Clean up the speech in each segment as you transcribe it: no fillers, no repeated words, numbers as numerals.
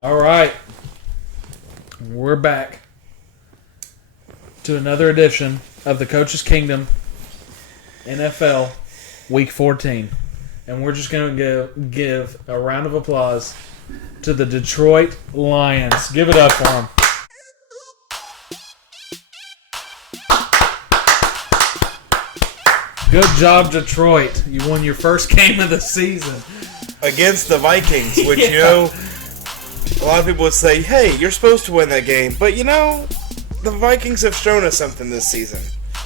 All right, we're back to another edition of the Coach's Kingdom NFL Week 14, and we're just going to give a round of applause to the Detroit Lions. Give it up for them. Good job, Detroit. You won your first game of the season. Against the Vikings, which, a lot of people would say, hey, you're supposed to win that game. But, the Vikings have shown us something this season.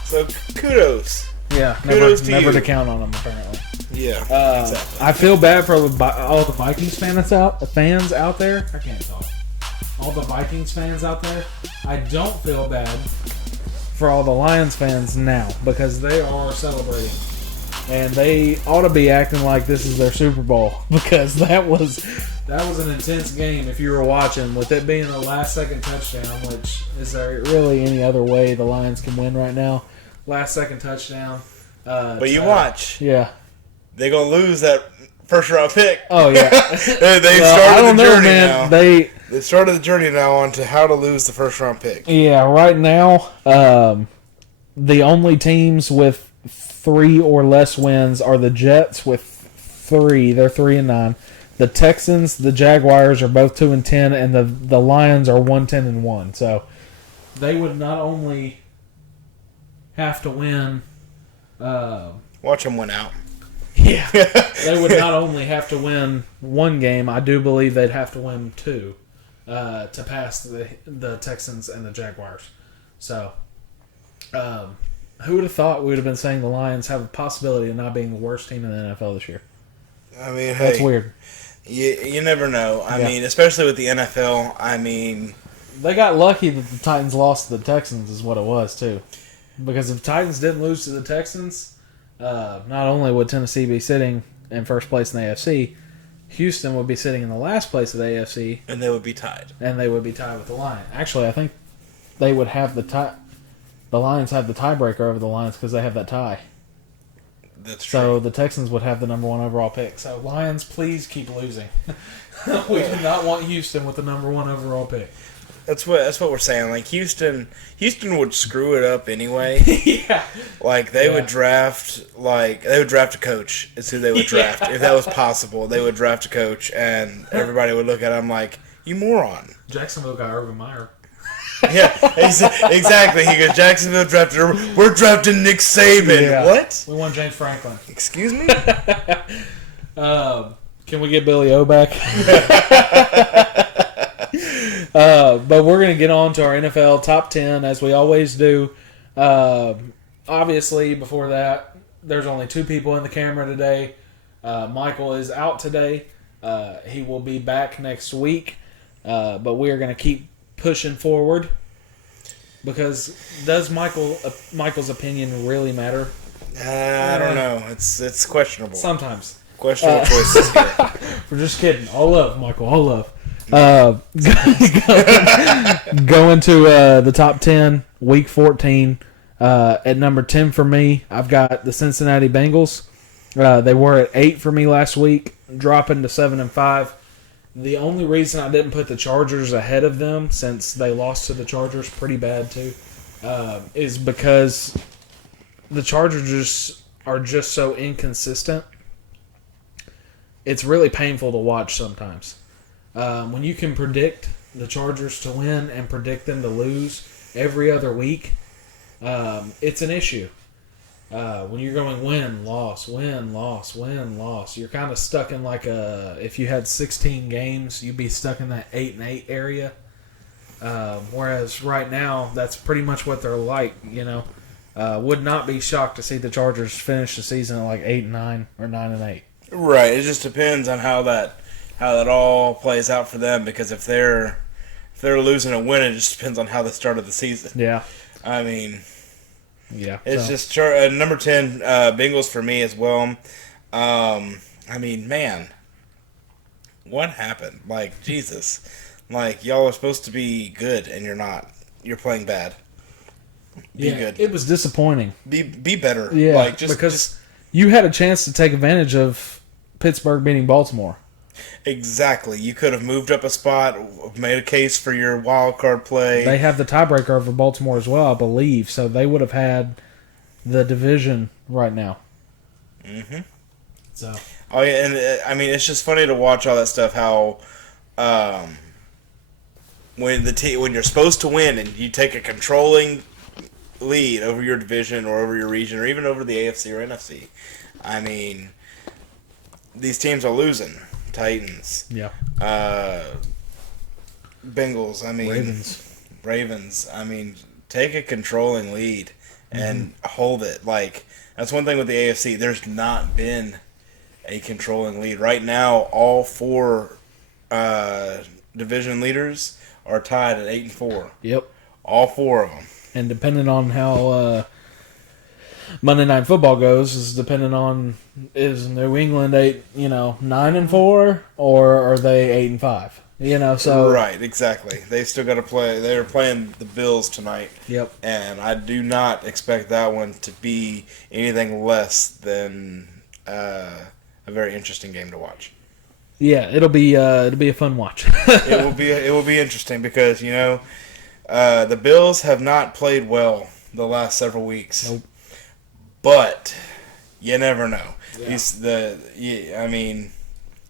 So, kudos. Yeah, never to count on them, apparently. Yeah, exactly. I feel bad for all the Vikings fans out there. I can't talk. All the Vikings fans out there. I don't feel bad for all the Lions fans now because they are celebrating. And they ought to be acting like this is their Super Bowl because that was an intense game if you were watching, with it being a last-second touchdown, which is there really any other way the Lions can win right now? Last-second touchdown. But you watch. Yeah. They're going to lose that first-round pick. Oh, yeah. They started the journey now. They started the journey now on to how to lose the first-round pick. Yeah, right now, the only teams with 3 or less wins are the Jets with 3. They're 3-9. The Texans, the Jaguars are both 2-10, and the Lions are 1-10-1. So they would not only have to win. Watch them win out. Yeah, they would not only have to win one game. I do believe they'd have to win 2 to pass the Texans and the Jaguars. So. Who would have thought we would have been saying the Lions have a possibility of not being the worst team in the NFL this year? I mean, that's weird. You never know. I mean, especially with the NFL. I mean, they got lucky that the Titans lost to the Texans, is what it was too. Because if the Titans didn't lose to the Texans, not only would Tennessee be sitting in first place in the AFC, Houston would be sitting in the last place of the AFC, and they would be tied. And they would be tied with the Lions. Actually, I think they would have the tie. The Lions have the tiebreaker over the Lions because they have that tie. That's true. So the Texans would have the number 1 overall pick. So Lions, please keep losing. We do not want Houston with the number 1 overall pick. That's what we're saying. Like Houston would screw it up anyway. Yeah. Like they would draft a coach. Is who they would draft if that was possible. They would draft a coach, and everybody would look at him like, "You moron." Jacksonville got Urban Meyer. Yeah, exactly. He goes, Jacksonville drafted. We're drafting Nick Saban. Yeah. What? We want James Franklin. Excuse me. Can we get Billy O back? But we're going to get on to our NFL top 10 as we always do. Obviously, before that, there's only 2 people in the camera today. Michael is out today. He will be back next week. But we are going to keep pushing forward, because does Michael's opinion really matter? I don't know. It's questionable. Sometimes. Questionable choices here. We're just kidding. All love, Michael. All love. Going to the top 10, Week 14. At number 10 for me, I've got the Cincinnati Bengals. They were at 8 for me last week, dropping to 7-5. The only reason I didn't put the Chargers ahead of them, since they lost to the Chargers pretty bad too, is because the Chargers are just so inconsistent. It's really painful to watch sometimes. When you can predict the Chargers to win and predict them to lose every other week, it's an issue. When you're going win, loss, win, loss, win, loss, you're kind of stuck in like if you had 16 games, you'd be stuck in that 8-8 area. Whereas right now, that's pretty much what they're like, Would not be shocked to see the Chargers finish the season at like 8-9 or 9-8. Right. It just depends on how that all plays out for them, because if they're losing a win, it just depends on how they started the season. Yeah. I mean, yeah, it's just number 10 Bengals for me as well. I mean, man, what happened? Like, Jesus, like y'all are supposed to be good and you're not. You're playing bad. Be good. It was disappointing. Be better. Yeah, because you had a chance to take advantage of Pittsburgh beating Baltimore. Exactly. You could have moved up a spot, made a case for your wild card play. They have the tiebreaker over Baltimore as well, I believe. So they would have had the division right now. Mm-hmm. So. Oh yeah, and I mean it's just funny to watch all that stuff. How when when you're supposed to win and you take a controlling lead over your division or over your region or even over the AFC or NFC, I mean these teams are losing. Titans, Yeah. Bengals. I mean Ravens. I mean take a controlling lead and hold it. Like that's one thing with the AFC. There's not been a controlling lead. Right now, all four division leaders are tied at 8-4. Yep. All four of them. And depending on how Monday Night Football goes, is New England 9-4 or are they 8-5? So right, exactly. They still got to play. They're playing the Bills tonight. Yep. And I do not expect that one to be anything less than a very interesting game to watch. Yeah, it'll be a fun watch. It will be interesting because the Bills have not played well the last several weeks. Nope. But you never know. Yeah. I mean,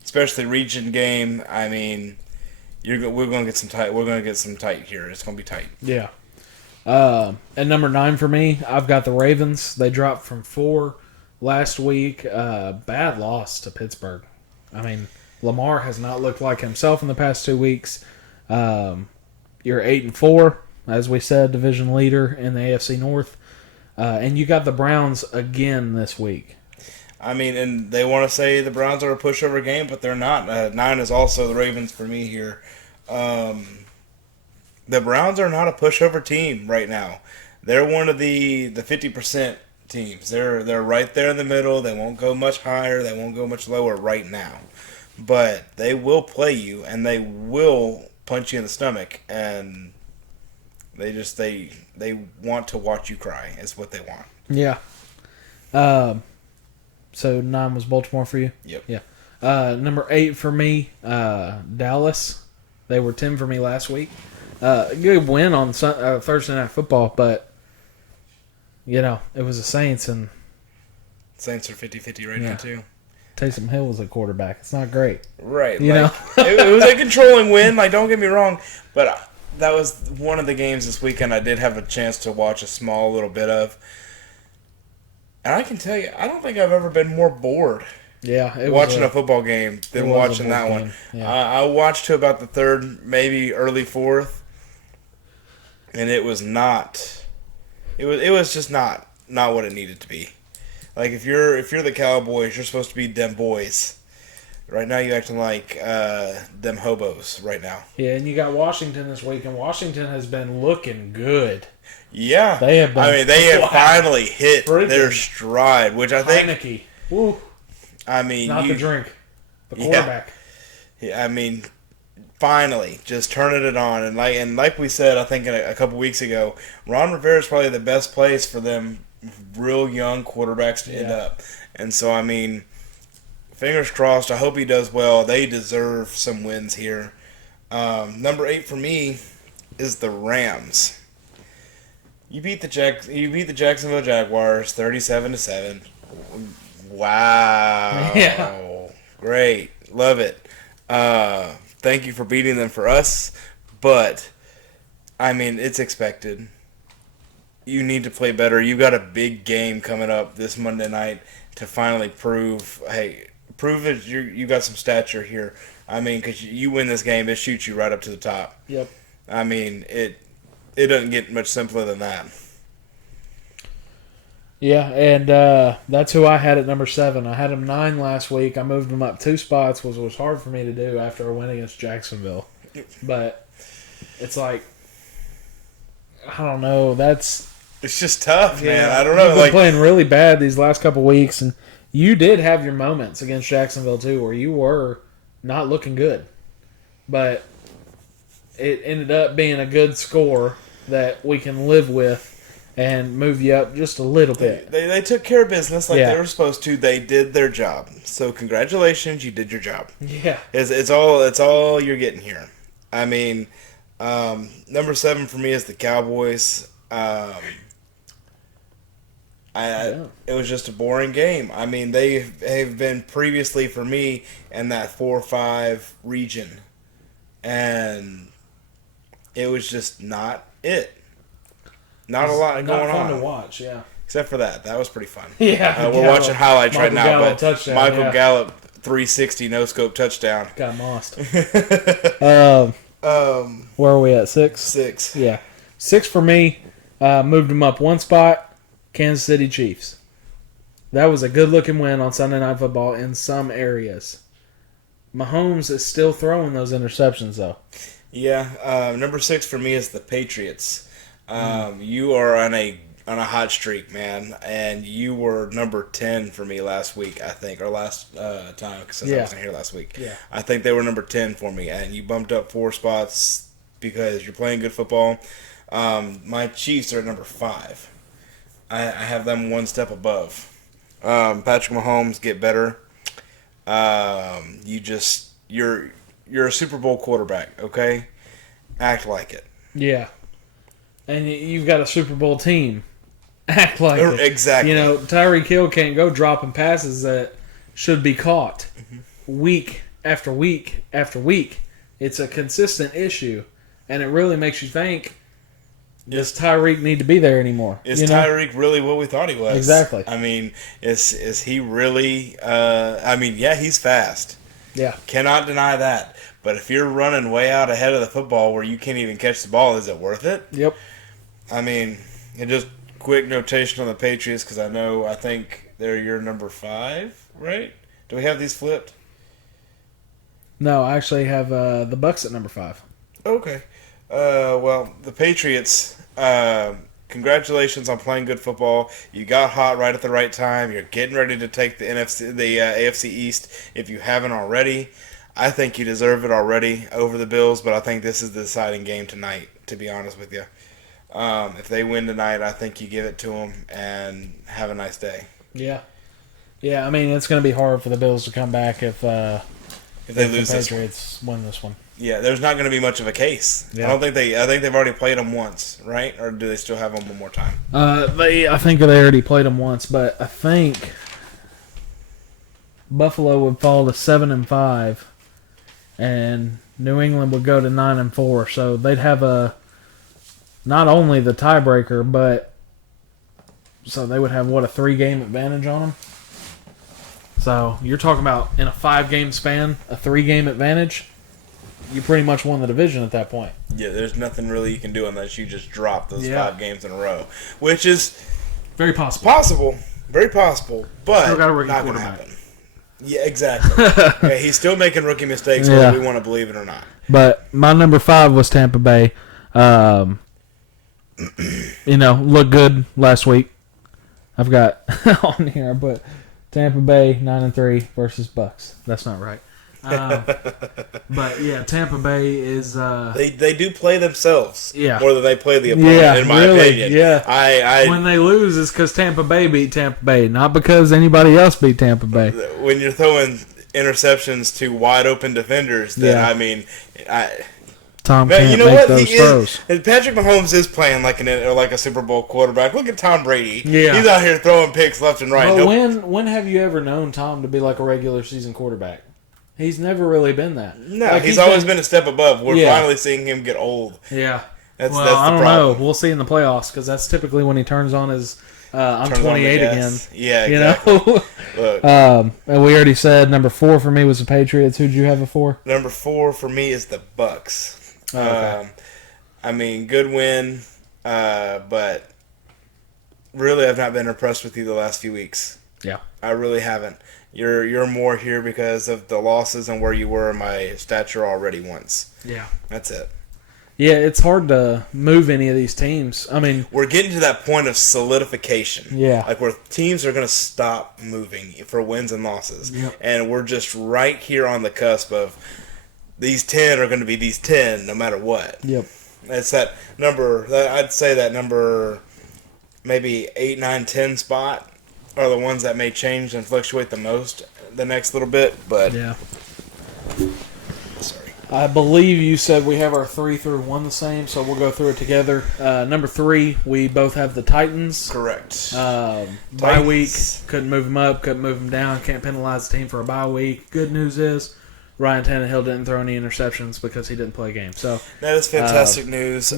especially region game. I mean, we're going to get some tight. We're going to get some tight here. It's going to be tight. Yeah. At number 9 for me, I've got the Ravens. They dropped from 4 last week. Bad loss to Pittsburgh. I mean, Lamar has not looked like himself in the past 2 weeks. You're 8-4, as we said, division leader in the AFC North. And you got the Browns again this week. I mean, and they want to say the Browns are a pushover game, but they're not. 9 is also the Ravens for me here. The Browns are not a pushover team right now. They're one of the 50% teams. They're right there in the middle. They won't go much higher. They won't go much lower right now. But they will play you, and they will punch you in the stomach, and they want to watch you cry. Is what they want. Yeah. So 9 was Baltimore for you? Yep. Yeah. Number 8 for me, Dallas. They were 10 for me last week. Good win on Thursday Night Football, but it was the Saints, and Saints are 50-50 right now too. Taysom Hill was a quarterback. It's not great. Right. It was a controlling win. Like, don't get me wrong, but that was one of the games this weekend I did have a chance to watch a small little bit of. And I can tell you, I don't think I've ever been more bored watching a football game than watching that one. Yeah. I watched to about the third, maybe early fourth, and it was not. It was just not what it needed to be. Like if you're the Cowboys, you're supposed to be them boys. Right now, you acting like them hobos right now. Yeah, and you got Washington this week, and Washington has been looking good. Yeah, they have been. I mean, they have finally hit their stride, which I think. Heineke. Woo. I mean, not the drink, the quarterback. Yeah, I mean, finally, just turning it on, and like we said, I think a couple weeks ago, Ron Rivera is probably the best place for them real young quarterbacks to end up, and so I mean, fingers crossed. I hope he does well. They deserve some wins here. Number 8 for me is the Rams. You beat the Jacksonville Jaguars 37-7. Wow. Yeah. Great. Love it. Thank you for beating them for us. But, I mean, it's expected. You need to play better. You got a big game coming up this Monday night to finally prove that you got some stature here. I mean, because you win this game, it shoots you right up to the top. Yep. I mean, it doesn't get much simpler than that. Yeah, and that's who I had at number 7. I had him 9 last week. I moved him up 2 spots, which was hard for me to do after a win against Jacksonville. But it's like, I don't know. It's just tough, man. I don't know. You've been playing really bad these last couple weeks, and you did have your moments against Jacksonville too, where you were not looking good. But it ended up being a good score that we can live with. and move you up just a little bit. They took care of business like Yeah. they were supposed to. They did their job. So congratulations, you did your job. Yeah. It's all you're getting here. I mean, number 7 for me is the Cowboys. It was just a boring game. I mean, they have been previously for me in that 4-5 region, and it was just not it. Not a lot going on. Not fun to watch, yeah. Except for that. That was pretty fun. Yeah. We're watching highlights right now, Gallup but touchdown, Michael yeah. Gallup 360 no-scope touchdown. Got mossed. Where are we at? 6? 6. Yeah. 6 for me. Moved them up one spot. Kansas City Chiefs. That was a good-looking win on Sunday Night Football in some areas. Mahomes is still throwing those interceptions, though. Yeah. Number 6 for me is the Patriots. You are on a hot streak, man, and you were number 10 for me last week, I think, or last time, since I wasn't here last week. Yeah. I think they were number 10 for me, and you bumped up 4 spots because you're playing good football. My Chiefs are at number 5. I have them one step above. Patrick Mahomes, get better. You're a Super Bowl quarterback, okay? Act like it. Yeah. And you've got a Super Bowl team. Act like it. Exactly. You know, Tyreek Hill can't go dropping passes that should be caught week after week after week. It's a consistent issue, and it really makes you think, does Tyreek need to be there anymore? Is Tyreek really what we thought he was? Exactly. I mean, is he really... yeah, he's fast. Yeah. Cannot deny that. But if you're running way out ahead of the football where you can't even catch the ball, is it worth it? Yep. I mean, and just quick notation on the Patriots, because I think they're your number 5, right? Do we have these flipped? No, I actually have the Bucks at number 5. Okay. Well, the Patriots, congratulations on playing good football. You got hot right at the right time. You're getting ready to take the AFC East if you haven't already. I think you deserve it already over the Bills, but I think this is the deciding game tonight, to be honest with you. If they win tonight, I think you give it to them and have a nice day. Yeah. Yeah, I mean, it's going to be hard for the Bills to come back if they lose the Patriots win this one. Yeah, there's not going to be much of a case. Yeah. I think they've already played them once, right? Or do they still have them one more time? I think they already played them once, but I think Buffalo would fall to 7-5, and New England would go to 9-4. So they'd have not only the tiebreaker, but so they would have a 3-game advantage on them. So you're talking about in a 5-game span, a 3-game advantage. You pretty much won the division at that point. Yeah, there's nothing really you can do unless you just drop those 5 games in a row, which is very possible. Very possible, but still got a rookie not going to quarterback. happen. Yeah, exactly. Yeah, he's still making rookie mistakes, whether we want to believe it or not. But my number 5 was Tampa Bay. Looked good last week. I've got on here, but Tampa Bay 9-3 versus Bucks. That's not right. But yeah, Tampa Bay is. They do play themselves more than they play the opponent. In my opinion, I when they lose, it's because Tampa Bay beat Tampa Bay, not because anybody else beat Tampa Bay. When you're throwing interceptions to wide open defenders, then Tom can't make those throws. Patrick Mahomes is playing like a Super Bowl quarterback. Look at Tom Brady. Yeah. He's out here throwing picks left and right. But when have you ever known Tom to be like a regular season quarterback? He's never really been that. No, he's always been a step above. We're finally seeing him get old. Yeah. That's the I don't problem. know. We'll see in the playoffs because that's typically when he turns on his I'm 28 again. Yeah, exactly. Look. And we already said number 4 for me was the Patriots. Who'd you have it for? Number 4 for me is the Bucks. Okay. Good win, but really I've not been impressed with you the last few weeks. Yeah. I really haven't. You're more here because of the losses and where you were in my stature already once. Yeah. That's it. Yeah, it's hard to move any of these teams. I mean, we're getting to that point of solidification. Yeah. Like where teams are going to stop moving for wins and losses. Yep. And we're just right here on the cusp of these 10 are going to be these 10 no matter what. Yep. It's that number, I'd say that number maybe 8, 9, 10 spot are the ones that may change and fluctuate the most the next little bit. But Yeah. sorry, I believe you said we have our 3 through 1 the same, so we'll go through it together. Number 3, we both have the Titans. correct. Bye week, couldn't move them up, couldn't move them down, can't penalize the team for a bye week. Good news is Ryan Tannehill didn't throw any interceptions because he didn't play a game. So that is fantastic news.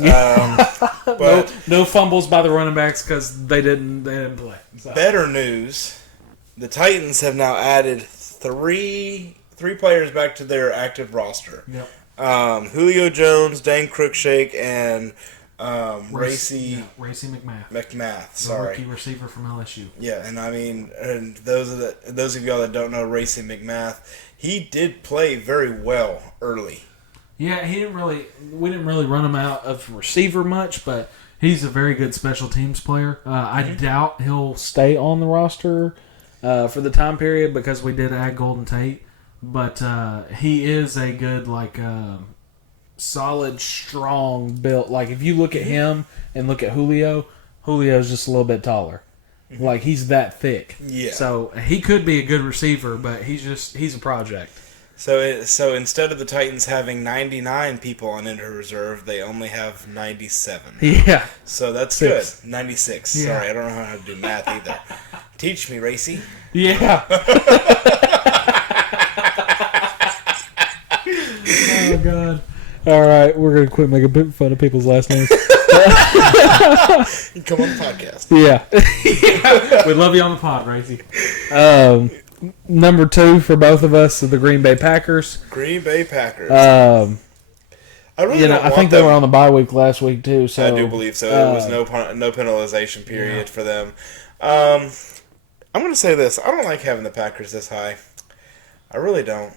but no fumbles by the running backs because they didn't play. So. Better news: the Titans have now added three players back to their active roster. Yep. Julio Jones, Dane Cruikshank, and Racy McMath. Sorry, rookie receiver from LSU. Yeah, and I mean, and those of y'all that don't know Racy McMath, he did play very well early. Yeah, we didn't really run him out of receiver much, but he's a very good special teams player. I doubt he'll stay on the roster for the time period because we did add Golden Tate, but he is a good solid, strong build. Like if you look at him and look at Julio's just a little bit taller. Like he's that thick. Yeah. So he could be a good receiver, but he's a project. So instead of the Titans having 99 people on injured reserve, they only have 97. Yeah. So that's 6. good. 96. Yeah. Sorry, I don't know how to do math either. Teach me, Racy. Yeah. Oh God. All right, we're gonna quit making fun of people's last names. You come on the podcast. Yeah. We love you on the pod, Racy. Number 2 for both of us is the Green Bay Packers. Green Bay Packers. I I think they were on the bye week last week too. So I do believe so. It was no penalization period for them. I'm going to say this: I don't like having the Packers this high. I really don't.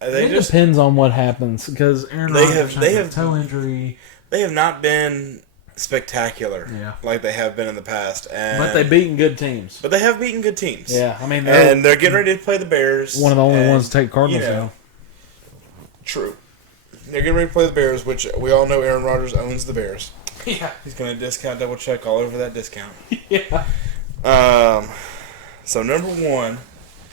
Depends on what happens because Aaron Rodgers has a toe injury. They have not been spectacular, like they have been in the past. But they've beaten good teams. But they have beaten good teams. Yeah, I mean, and they're getting ready to play the Bears. One of the only ones to take Cardinals down. True. They're getting ready to play the Bears, which we all know Aaron Rodgers owns the Bears. Yeah. He's going to discount, double check all over that discount. Yeah. So number 1,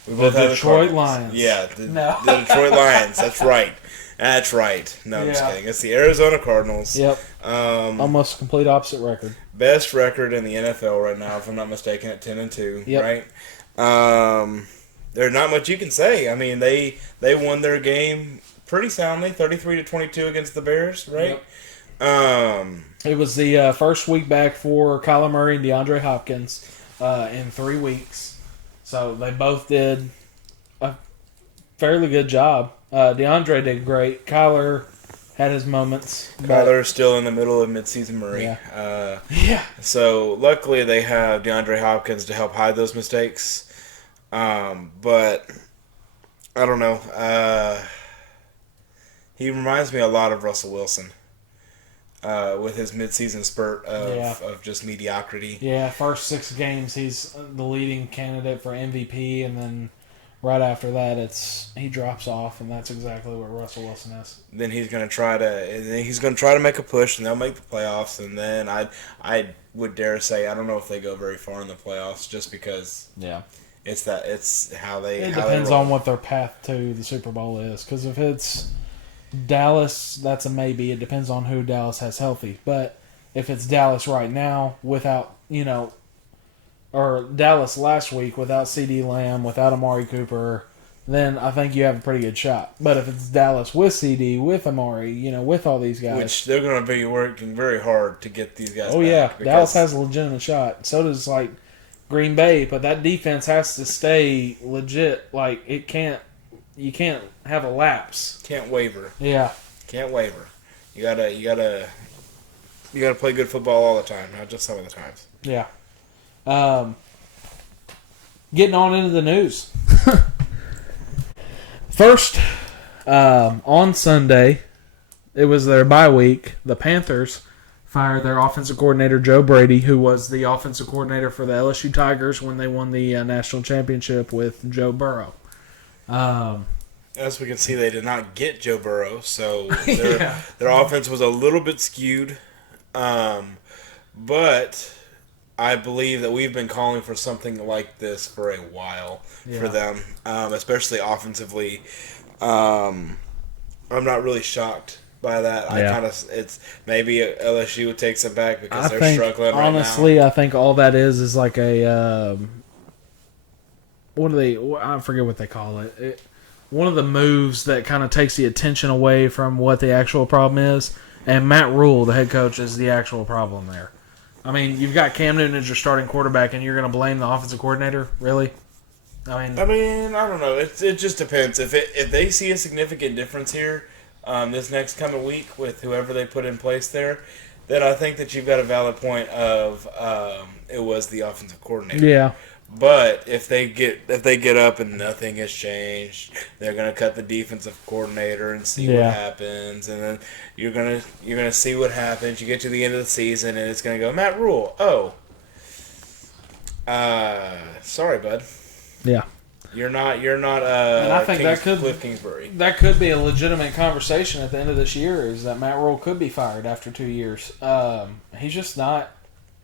we The both have Detroit Lions. Yeah, the Detroit Lions. That's right. That's right. No, I'm just kidding. It's the Arizona Cardinals. Yep. Almost complete opposite record. Best record in the NFL right now, if I'm not mistaken, at 10-2. Yep. Right. There's not much you can say. I mean, they won their game pretty soundly, 33-22 against the Bears. Right. Yep. It was the first week back for Kyler Murray and DeAndre Hopkins in 3 weeks. So they both did a fairly good job. DeAndre did great. Kyler had his moments. Kyler's still in the middle of midseason Murray. Yeah. So luckily they have DeAndre Hopkins to help hide those mistakes. But I don't know. He reminds me a lot of Russell Wilson. With his midseason spurt of just mediocrity. Yeah, first 6 games he's the leading candidate for MVP, and then right after that he drops off, and that's exactly what Russell Wilson is. Then he's going to try to make a push, and they'll make the playoffs. And then I would dare say I don't know if they go very far in the playoffs, just because it's how they. It depends on what their path to the Super Bowl is, because if it's Dallas, that's a maybe. It depends on who Dallas has healthy. But if it's Dallas right now without, or Dallas last week without CD Lamb, without Amari Cooper, then I think you have a pretty good shot. But if it's Dallas with CD, with Amari, with all these guys. Which they're going to be working very hard to get these guys back. Yeah. Dallas has a legitimate shot. So does, Green Bay. But that defense has to stay legit. You can't have a lapse. Can't waver. Yeah. Can't waver. You gotta play good football all the time, not just some of the times. Yeah. Getting on into the news. First, on Sunday, it was their bye week. The Panthers fired their offensive coordinator, Joe Brady, who was the offensive coordinator for the LSU Tigers when they won the national championship with Joe Burrow. As we can see, they did not get Joe Burrow, so their offense was a little bit skewed. But I believe that we've been calling for something like this for a while for them, especially offensively. I'm not really shocked by that. It's maybe LSU would take some back because they're struggling right now. Honestly, I think all that is like a what do they? I forget what they call it. One of the moves that kind of takes the attention away from what the actual problem is. And Matt Rule, the head coach, is the actual problem there. I mean, you've got Cam Newton as your starting quarterback, and you're going to blame the offensive coordinator? Really? I don't know. It just depends. If they see a significant difference here this next coming week with whoever they put in place there, then I think that you've got a valid point of it was the offensive coordinator. Yeah. But if they get up and nothing has changed, they're gonna cut the defensive coordinator and see what happens, and then you're gonna see what happens. You get to the end of the season and it's gonna go Matt Rule. Oh, sorry, bud. Yeah. You're not. And I think Cliff Kingsbury. That could be a legitimate conversation at the end of this year. Is that Matt Rule could be fired after 2 years? He's just not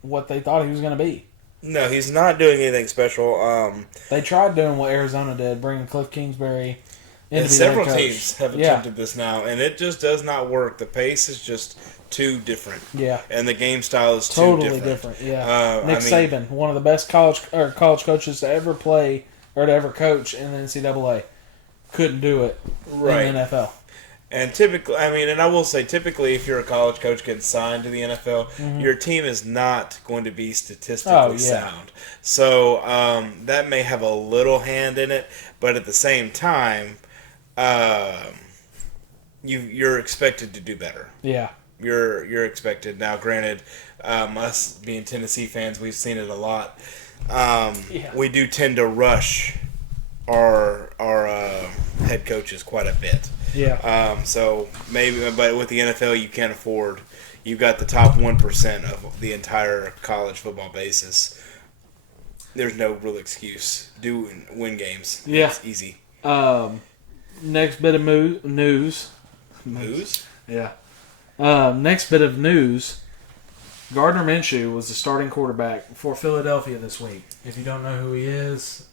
what they thought he was going to be. No, he's not doing anything special. They tried doing what Arizona did, bringing Cliff Kingsbury in. And several teams have attempted this now, and it just does not work. The pace is just too different. Yeah. And the game style is totally different. Yeah. Nick Saban, one of the best college coaches to ever play or to ever coach in the NCAA, couldn't do it in the NFL. And typically, and I will say, typically, if you're a college coach getting signed to the NFL, your team is not going to be statistically sound. So that may have a little hand in it, but at the same time, you're expected to do better. Yeah, you're expected. Now, granted, us being Tennessee fans, we've seen it a lot. We do tend to rush our head coaches quite a bit. Yeah. So maybe, but with the NFL, you can't afford. You've got the top 1% of the entire college football basis. There's no real excuse. Win games. Yeah. It's easy. Next bit of news. News? Yeah. Next bit of news. Gardner Minshew was the starting quarterback for Philadelphia this week. If you don't know who he is,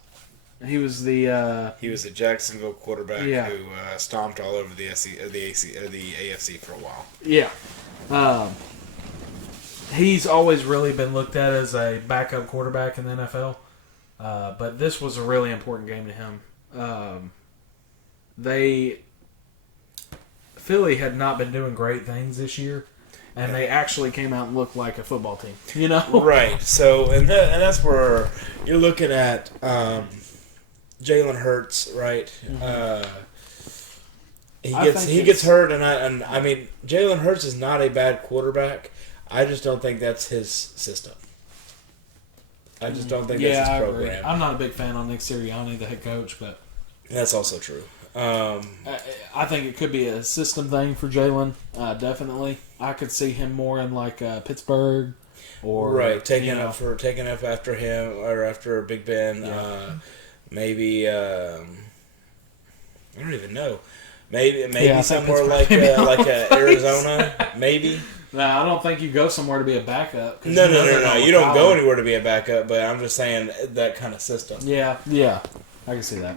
he was the Jacksonville quarterback who stomped all over the AFC for a while. Yeah. He's always really been looked at as a backup quarterback in the NFL, but this was a really important game to him. Philly had not been doing great things this year, and they actually came out and looked like a football team. You know, right? So, and that's where you're looking at. Jalen Hurts, right? Mm-hmm. He gets hurt, and I mean Jalen Hurts is not a bad quarterback. I just don't think that's his system. I just don't think that's his program. Agree. I'm not a big fan on Nick Sirianni, the head coach, but that's also true. I think it could be a system thing for Jalen. Definitely, I could see him more in like Pittsburgh, or taking up after him or after Big Ben. Yeah. Maybe I don't even know. Maybe somewhere like Arizona. Maybe. No, I don't think you go somewhere to be a backup. No. You don't go anywhere to be a backup. But I'm just saying that kind of system. Yeah, I can see that.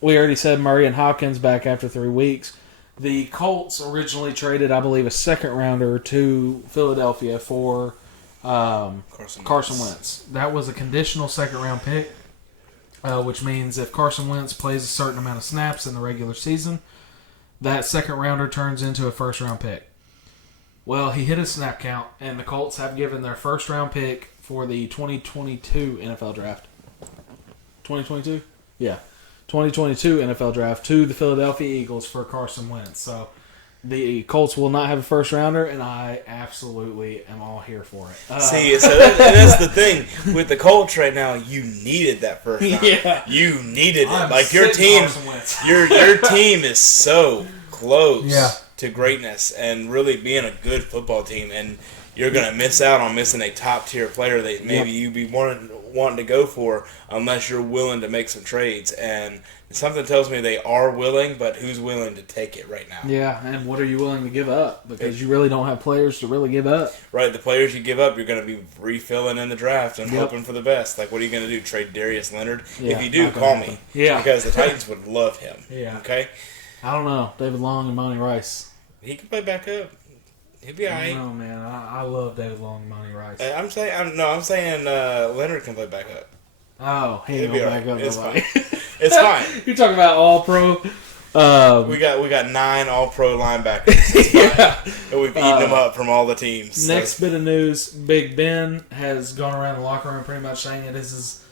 We already said Murray and Hopkins back after 3 weeks. The Colts originally traded, I believe, a second rounder to Philadelphia for Carson Wentz. That was a conditional second-round pick, which means if Carson Wentz plays a certain amount of snaps in the regular season, that second-rounder turns into a first-round pick. Well, he hit a snap count, and the Colts have given their first-round pick for the 2022 NFL Draft. 2022? Yeah. 2022 NFL Draft to the Philadelphia Eagles for Carson Wentz. So the Colts will not have a first rounder, and I absolutely am all here for it. That's the thing with the Colts right now. You needed that first round. Yeah, you needed it. Like your team, your team is so close to greatness and really being a good football team, and you're going to miss out on missing a top-tier player that maybe you'd be wanting to go for unless you're willing to make some trades. And something tells me they are willing, but who's willing to take it right now? Yeah, and what are you willing to give up? Because you really don't have players to really give up. Right, the players you give up, you're going to be refilling in the draft and hoping for the best. Like, what are you going to do, trade Darius Leonard? Yeah, if you do, call me. Yeah. Because the Titans would love him. Yeah. Okay? I don't know. David Long and Monty Rice. He can play back up. He'll be all right. No, man. I love David Long and Monty Rice. I'm saying Leonard can play back up. Oh, he ain't He'll be gonna back all up right. It's nobody. fine. It's fine. You're talking about All-Pro. We got 9 All-Pro linebackers. It's fine. And we've eaten them up from all the teams. Next bit of news: Big Ben has gone around the locker room pretty much saying it is his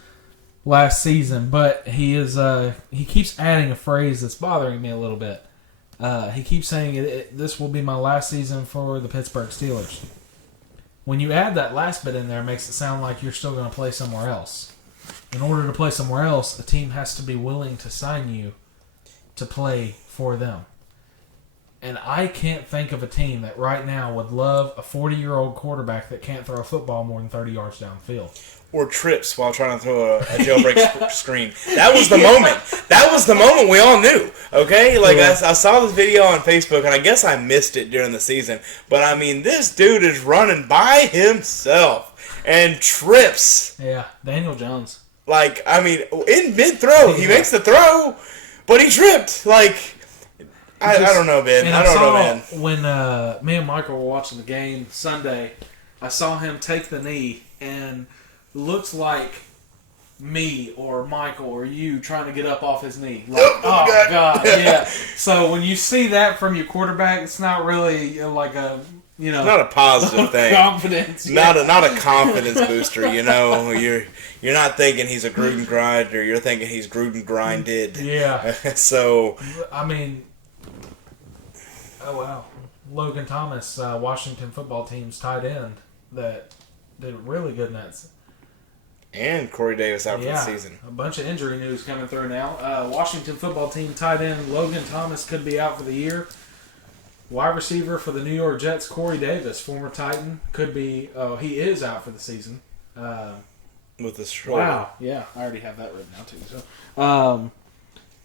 last season, but he keeps adding a phrase that's bothering me a little bit. He keeps saying this will be my last season for the Pittsburgh Steelers. When you add that last bit in there, it makes it sound like you're still going to play somewhere else. In order to play somewhere else, a team has to be willing to sign you to play for them. And I can't think of a team that right now would love a 40-year-old quarterback that can't throw a football more than 30 yards downfield. Or trips while trying to throw a jailbreak screen. That was the moment. That was the moment we all knew. Okay? Like, I saw this video on Facebook, and I guess I missed it during the season. But, I mean, this dude is running by himself and trips. Yeah, Daniel Jones. Like, I mean, in mid-throw, he makes the throw, but he tripped. Like, I don't know, man. I don't know, man. When me and Michael were watching the game Sunday, I saw him take the knee, and looks like me or Michael or you trying to get up off his knee. Like, oh God, yeah. So when you see that from your quarterback, it's not really like a, you know, not a positive thing. Confidence. Not a confidence booster. You know, you're not thinking he's a Gruden grinder. You're thinking he's Gruden grinded. Yeah. So I mean, oh wow, Logan Thomas, Washington football team's tight end that did really good in that. And Corey Davis out for the season. A bunch of injury news coming through now. Washington football team tight end Logan Thomas could be out for the year. Wide receiver for the New York Jets, Corey Davis, former Titan, could be. Oh, he is out for the season. With his shoulder. Wow. Yeah, I already have that written down too. So,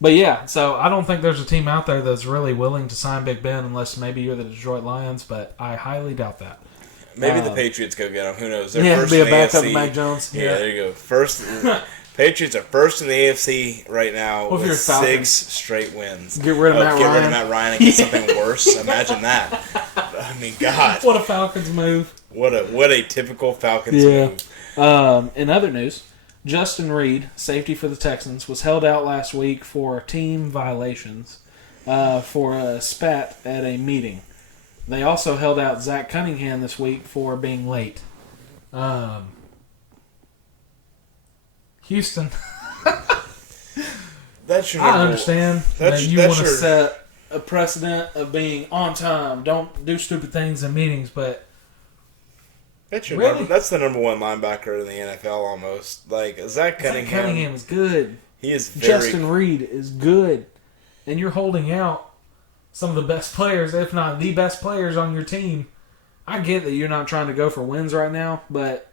but yeah, so I don't think there's a team out there that's really willing to sign Big Ben unless maybe you're the Detroit Lions, but I highly doubt that. Maybe the Patriots go get him. Who knows? They're first be a backup to Mac Jones. Yeah, there you go. First, Patriots are first in the AFC right now with 6 straight wins. Get rid of Matt Ryan. Get rid of Matt Ryan and get something worse. Imagine that. I mean, God. What a Falcons move. What a typical Falcons move. In other news, Justin Reed, safety for the Texans, was held out last week for team violations for a spat at a meeting. They also held out Zach Cunningham this week for being late. Houston. That's your I understand that you want to your... set a precedent of being on time. Don't do stupid things in meetings, but that's the number 1 linebacker in the NFL almost. Like, Zach Cunningham is good. He is Justin Reed is good. And you're holding out some of the best players, if not the best players on your team. I get that you're not trying to go for wins right now, but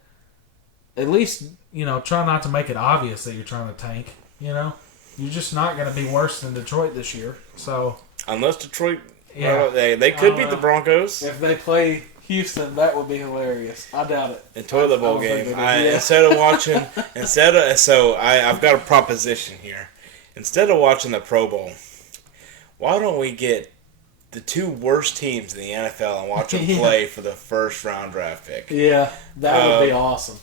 at least, you know, try not to make it obvious that you're trying to tank, you know? You're just not going to be worse than Detroit this year. So unless Detroit, they could beat the Broncos. If they play Houston, that would be hilarious. I doubt it. In toilet bowl game. Instead of watching, I've got a proposition here. Instead of watching the Pro Bowl, why don't we get the 2 worst teams in the NFL and watch them play for the first round draft pick? Yeah, that would be awesome.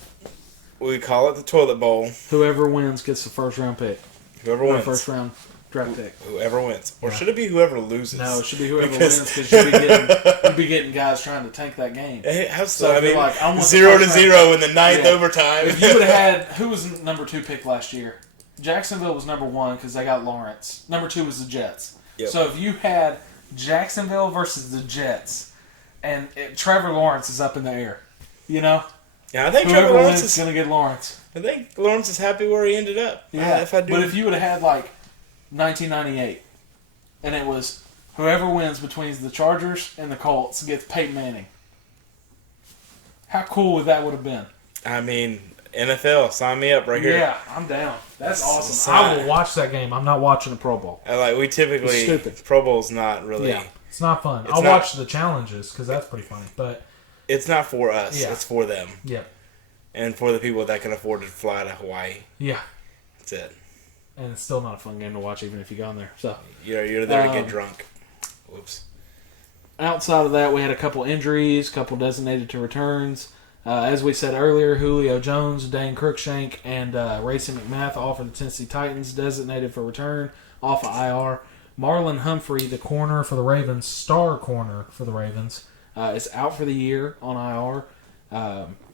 We call it the toilet bowl. Whoever wins gets the first round pick. Whoever wins. First round draft pick. Whoever wins. Or should it be whoever loses? No, it should be whoever wins because you'd be getting guys trying to tank that game. Hey, I mean, like, 0-0 in the 9th overtime. If you would have had... Who was number 2 pick last year? Jacksonville was number 1 because they got Lawrence. Number 2 was the Jets. Yep. So if you had Jacksonville versus the Jets, and Trevor Lawrence is up in the air, you know? Yeah, I think Trevor Trevor Lawrence is going to get Lawrence. I think Lawrence is happy where he ended up. Yeah, but if you would have had, like, 1998, and it was whoever wins between the Chargers and the Colts gets Peyton Manning. How cool that would have been. I mean, NFL, sign me up right here. Yeah, I'm down. That's awesome. I will watch that game. I'm not watching the Pro Bowl. We typically... It's stupid. Pro Bowl's not really... Yeah, it's not fun. I'll watch the challenges because that's pretty funny. But it's not for us. Yeah. It's for them. Yeah. And for the people that can afford to fly to Hawaii. Yeah. That's it. And it's still not a fun game to watch even if you go in there. So You're there to get drunk. Whoops. Outside of that, we had a couple injuries, a couple designated to returns. As we said earlier, Julio Jones, Dane Cruikshank, and Racey McMath, all for the Tennessee Titans, designated for return off of IR. Marlon Humphrey, the corner for the Ravens, star corner for the Ravens, is out for the year on IR.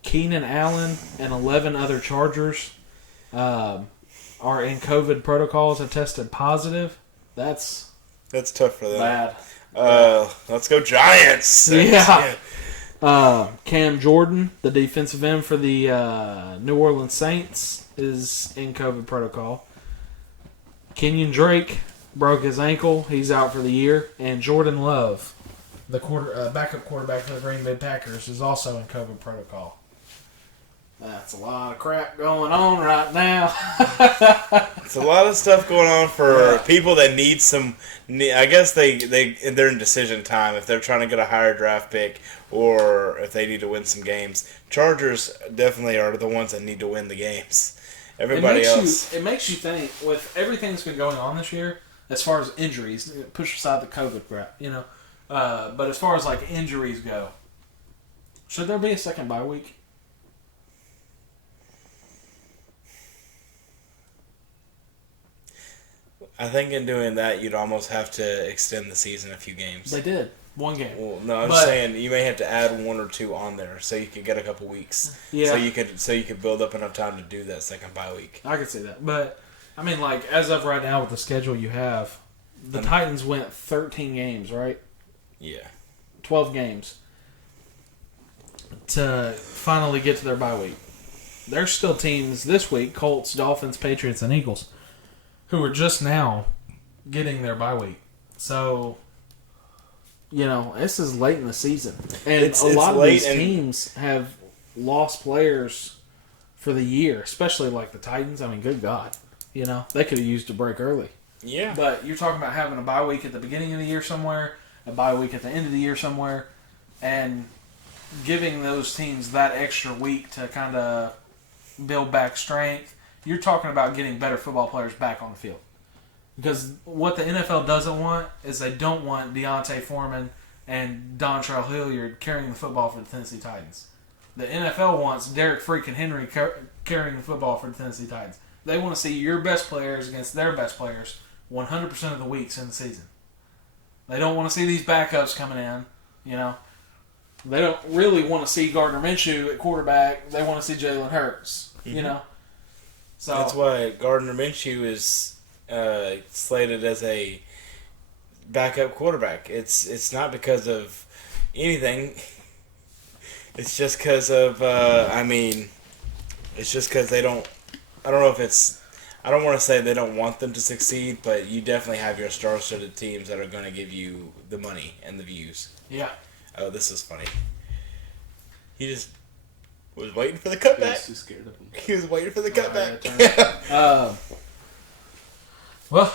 Keenan Allen and 11 other Chargers are in COVID protocols, have tested positive. That's tough for them. Bad. Let's go Giants! Yeah. Cam Jordan, the defensive end for the New Orleans Saints, is in COVID protocol. Kenyon Drake broke his ankle. He's out for the year. And Jordan Love, the backup quarterback for the Green Bay Packers, is also in COVID protocol. That's a lot of crap going on right now. It's a lot of stuff going on for people that need some... I guess they're in decision time if they're trying to get a higher draft pick or if they need to win some games. Chargers definitely are the ones that need to win the games. Everybody else... It makes you think, with everything that's been going on this year, as far as injuries, push aside the COVID crap, but as far as like injuries go, should there be a second bye week? I think in doing that, you'd almost have to extend the season a few games. They did. One game. Well, no, I'm just saying you may have to add one or two on there so you could get a couple weeks. Yeah. So you could build up enough time to do that second bye week. I could see that. But, I mean, like, as of right now with the schedule you have, the Titans went 13 games, right? Yeah. 12 games to finally get to their bye week. There's still teams this week, Colts, Dolphins, Patriots, and Eagles, who are just now getting their bye week. So, this is late in the season. And a lot of these teams have lost players for the year, especially like the Titans. I mean, good God. They could have used a break early. Yeah. But you're talking about having a bye week at the beginning of the year somewhere, a bye week at the end of the year somewhere, and giving those teams that extra week to kind of build back strength. You're talking about getting better football players back on the field. Because what the NFL doesn't want is they don't want Deontay Foreman and Dontrell Hilliard carrying the football for the Tennessee Titans. The NFL wants Derek freaking Henry carrying the football for the Tennessee Titans. They want to see your best players against their best players 100% of the weeks in the season. They don't want to see these backups coming in, They don't really want to see Gardner Minshew at quarterback. They want to see Jalen Hurts, So that's why Gardner Minshew is slated as a backup quarterback. It's not because of anything. It's just because of it's just because they don't. I don't know if it's. I don't want to say they don't want them to succeed, but you definitely have your star-studded teams that are going to give you the money and the views. Yeah. Oh, this is funny. He just was waiting for the cutback. He was too scared of him. He was waiting for the cutback. Well,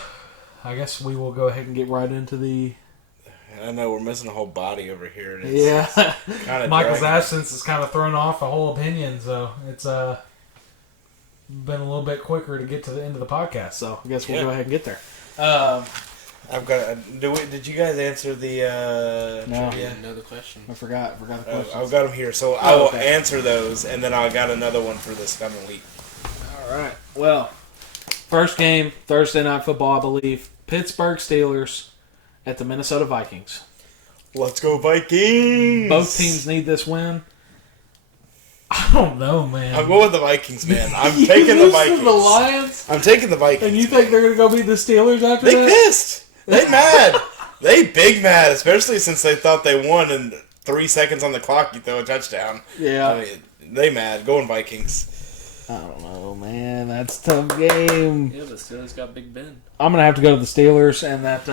I guess we will go ahead and get right into the... I know, we're missing a whole body over here. Yeah. Michael's dragging. absence has kind of thrown off a whole opinion, so it's been a little bit quicker to get to the end of the podcast, so I guess we'll go ahead and get there. I've got. Did you guys answer the? No. Yeah, know the question. I forgot the question. I've got them here, so I will answer those, and then I got another one for this coming week. All right. Well, first game, Thursday Night Football, I believe. Pittsburgh Steelers at the Minnesota Vikings. Let's go Vikings! Both teams need this win. I don't know, man. I'm going with the Vikings, man. I'm taking the Vikings. The Lions? I'm taking the Vikings. And you think they're going to go beat the Steelers after that? They pissed. They mad. They big mad, especially since they thought they won and 3 seconds on the clock you throw a touchdown. Yeah. I mean, they mad. Going Vikings. I don't know, man. That's a tough game. Yeah, the Steelers got Big Ben. I'm going to have to go to the Steelers and that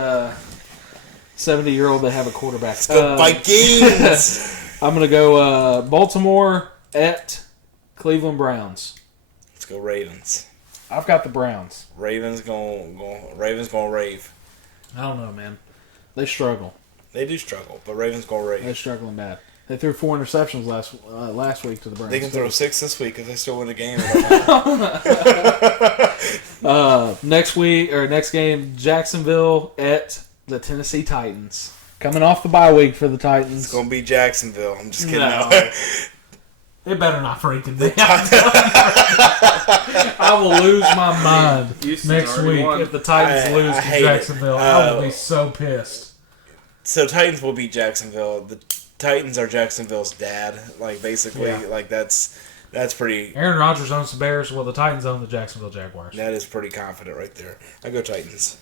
70-year-old they have a quarterback. Let's go Vikings! I'm going to go Baltimore at Cleveland Browns. Let's go Ravens. I've got the Browns. Ravens gonna rave. I don't know, man. They struggle. They do struggle, but Ravens gonna rave. They're struggling bad. They threw 4 interceptions last week to the Browns. They can throw 6 this week if they still win the game. Next game, Jacksonville at the Tennessee Titans. Coming off the bye week for the Titans. It's gonna be Jacksonville. I'm just kidding. No. It better not freaking be. I will lose my mind next week if the Titans lose to Jacksonville. I will be so pissed. So Titans will beat Jacksonville. The Titans are Jacksonville's dad. Like basically, like that's pretty. Aaron Rodgers owns the Bears. Well, the Titans own the Jacksonville Jaguars. That is pretty confident right there. I go Titans.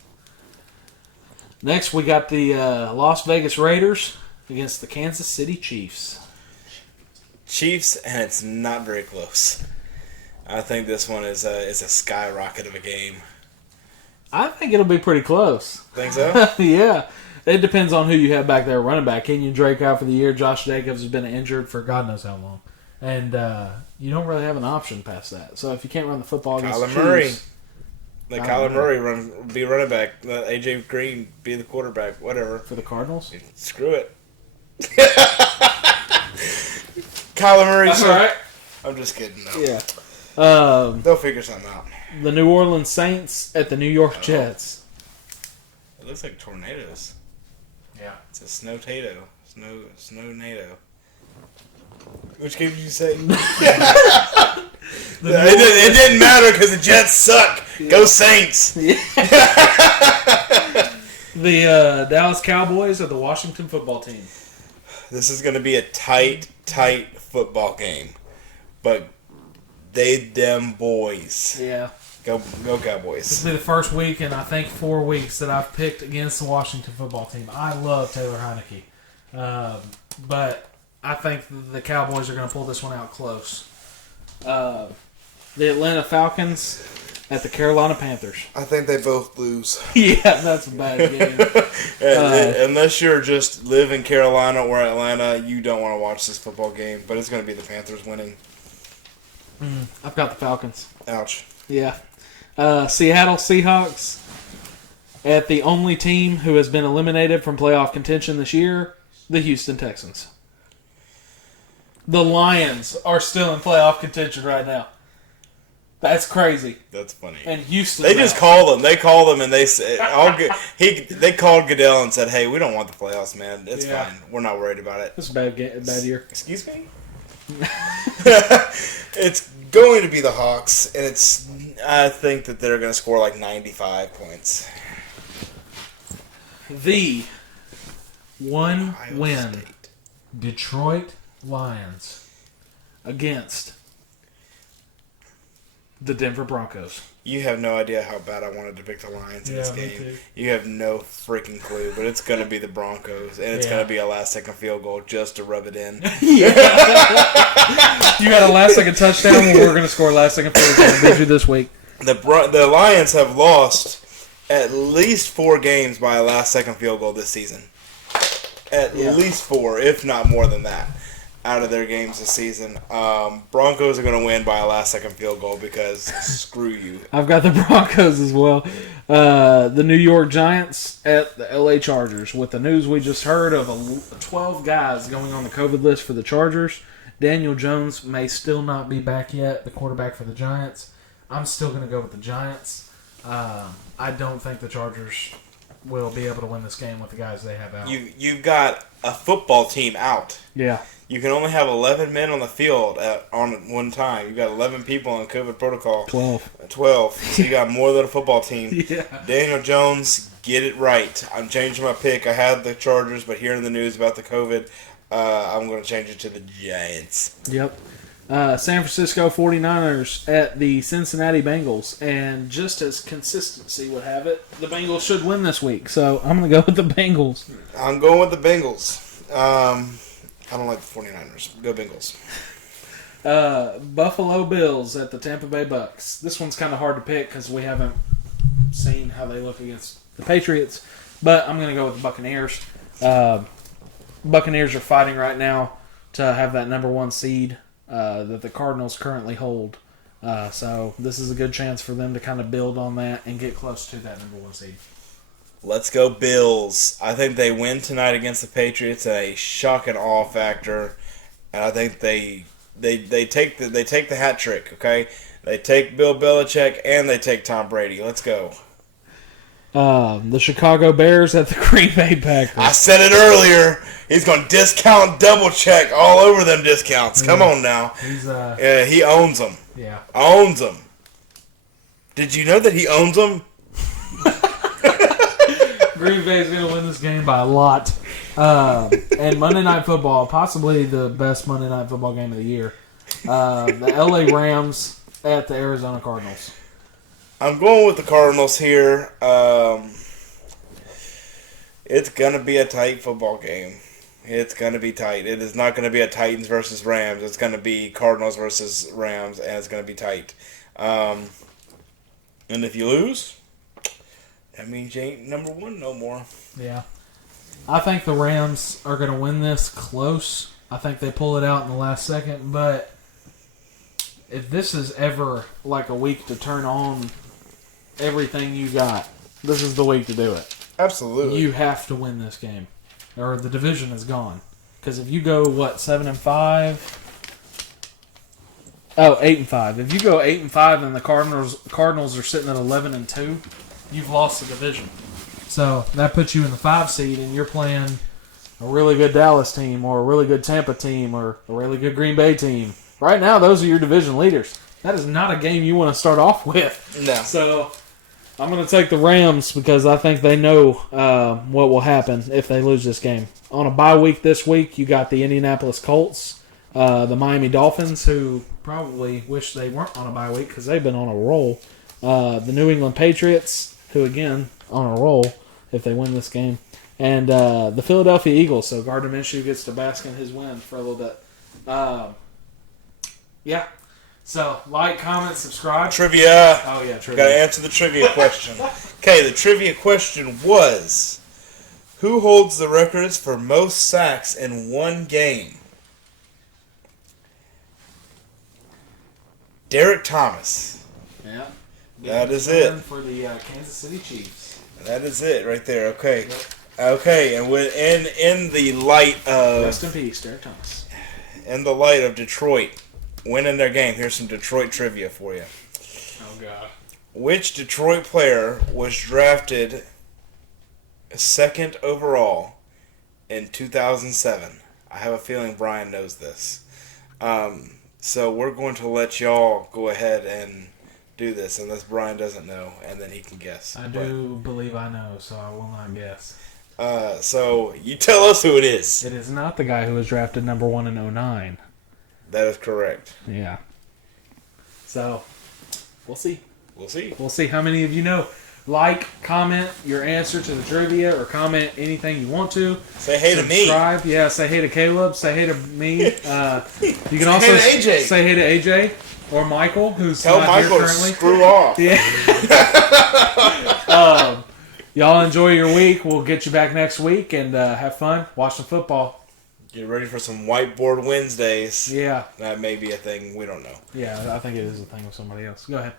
Next, we got the Las Vegas Raiders against the Kansas City Chiefs. Chiefs, and it's not very close. I think this one is a skyrocket of a game. I think it'll be pretty close. Think so? Yeah. It depends on who you have back there running back. Kenyon Drake out for the year. Josh Jacobs has been injured for God knows how long. And you don't really have an option past that. So if you can't run the football against the Chiefs... Kyler Murray be running back. AJ Green be the quarterback. Whatever. For the Cardinals? Screw it. Kyler Murray. That's all right. I'm just kidding. No. Yeah. They'll figure something out. The New Orleans Saints at the New York Jets. It looks like tornadoes. Yeah. It's a snow-tato. Snow-nado. Which game did you say? It didn't matter because the Jets suck. Yeah. Go Saints. Yeah. The Dallas Cowboys are the Washington football team. This is going to be a tight football game. But them boys. Yeah. Go Cowboys. This will be the first week in, I think, 4 weeks that I've picked against the Washington football team. I love Taylor Heineke. But I think the Cowboys are going to pull this one out close. The Atlanta Falcons at the Carolina Panthers. I think they both lose. Yeah, that's a bad game. Unless you're just live in Carolina or Atlanta, you don't want to watch this football game. But it's going to be the Panthers winning. I've got the Falcons. Ouch. Yeah. Seattle Seahawks at the only team who has been eliminated from playoff contention this year, the Houston Texans. The Lions are still in playoff contention right now. That's crazy. That's funny. And Houston. They just called them. They called them and they said, they called Goodell and said, "Hey, we don't want the playoffs, man. It's fine. We're not worried about it." It's a bad year. Excuse me? It's going to be the Hawks, and I think that they're going to score like 95 points. The one Ohio win State. Detroit Lions against the Denver Broncos. You have no idea how bad I wanted to pick the Lions in this game. You have no freaking clue, but it's going to be the Broncos, and it's going to be a last-second field goal just to rub it in. Yeah. You got a last-second touchdown, and we're going to score a last-second field goal and beat you this week. The Lions have lost at least 4 games by a last-second field goal this season. At least 4, if not more than that, out of their games this season. Broncos are going to win by a last-second field goal because screw you. I've got the Broncos as well. The New York Giants at the LA Chargers. With the news we just heard of 12 guys going on the COVID list for the Chargers, Daniel Jones may still not be back yet, the quarterback for the Giants. I'm still going to go with the Giants. I don't think the Chargers will be able to win this game with the guys they have out. You've got a football team out. Yeah. You can only have 11 men on the field on one time. You've got 11 people on COVID protocol. 12. So you got more than a football team. Yeah. Daniel Jones, get it right. I'm changing my pick. I had the Chargers, but hearing the news about the COVID, I'm going to change it to the Giants. Yep. San Francisco 49ers at the Cincinnati Bengals. And just as consistency would have it, the Bengals should win this week. So I'm going to go with the Bengals. I'm going with the Bengals. I don't like the 49ers. Go Bengals. Buffalo Bills at the Tampa Bay Bucks. This one's kind of hard to pick because we haven't seen how they look against the Patriots. But I'm going to go with the Buccaneers. Buccaneers are fighting right now to have that number 1 seed that the Cardinals currently hold. So this is a good chance for them to kind of build on that and get close to that number 1 seed. Let's go Bills. I think they win tonight against the Patriots at a shock and awe factor. And I think they take the hat trick, okay? They take Bill Belichick and they take Tom Brady. Let's go. The Chicago Bears at the Green Bay Packers. I said it earlier. He's going to discount, double check all over them discounts. Come on now. He owns them. Yeah. Owns them. Did you know that he owns them? Green Bay is going to win this game by a lot. And Monday Night Football, possibly the best Monday Night Football game of the year. The LA Rams at the Arizona Cardinals. I'm going with the Cardinals here. It's going to be a tight football game. It's going to be tight. It is not going to be a Titans versus Rams. It's going to be Cardinals versus Rams, and it's going to be tight. And if you lose, that means you ain't number 1 no more. Yeah. I think the Rams are going to win this close. I think they pull it out in the last second, but if this is ever like a week to turn on everything you got, this is the week to do it. Absolutely. You have to win this game, or the division is gone. Because if you go 7-5, 8-5. If you go 8-5 and the Cardinals are sitting at 11-2, you've lost the division. So that puts you in the 5 seed, and you're playing a really good Dallas team, or a really good Tampa team, or a really good Green Bay team. Right now, those are your division leaders. That is not a game you want to start off with. No. So I'm going to take the Rams because I think they know what will happen if they lose this game. On a bye week this week, you got the Indianapolis Colts, the Miami Dolphins, who probably wish they weren't on a bye week because they've been on a roll. The New England Patriots, who again on a roll if they win this game, and the Philadelphia Eagles. So Gardner Minshew gets to bask in his win for a little bit. Yeah. So, like, comment, subscribe. Trivia. Oh, yeah, trivia. Got to answer the trivia question. Okay, the trivia question was, who holds the records for most sacks in one game? Derek Thomas. Yeah. That is it. For the Kansas City Chiefs. That is it right there. Okay. Yep. Okay, and in the light of... Rest in peace, Derek Thomas. In the light of Detroit winning their game, here's some Detroit trivia for you. Oh, God. Which Detroit player was drafted 2nd overall in 2007? I have a feeling Brian knows this. So we're going to let y'all go ahead and do this, unless Brian doesn't know, and then he can guess. I do believe I know, so I will not guess. So you tell us who it is. It is not the guy who was drafted number 1 in 2009. That is correct. Yeah. So, we'll see. We'll see. We'll see how many of you know. Like, comment your answer to the trivia, or comment anything you want to. Say hey to me. Subscribe. Yeah, say hey to Caleb. Say hey to me. You can also hey to AJ. Say hey to AJ or Michael, who's Tell not Michael here to currently. screw off. Yeah. Y'all enjoy your week. We'll get you back next week and have fun. Watch some football. Get ready for some whiteboard Wednesdays. Yeah. That may be a thing. We don't know. Yeah, I think it is a thing with somebody else. Go ahead.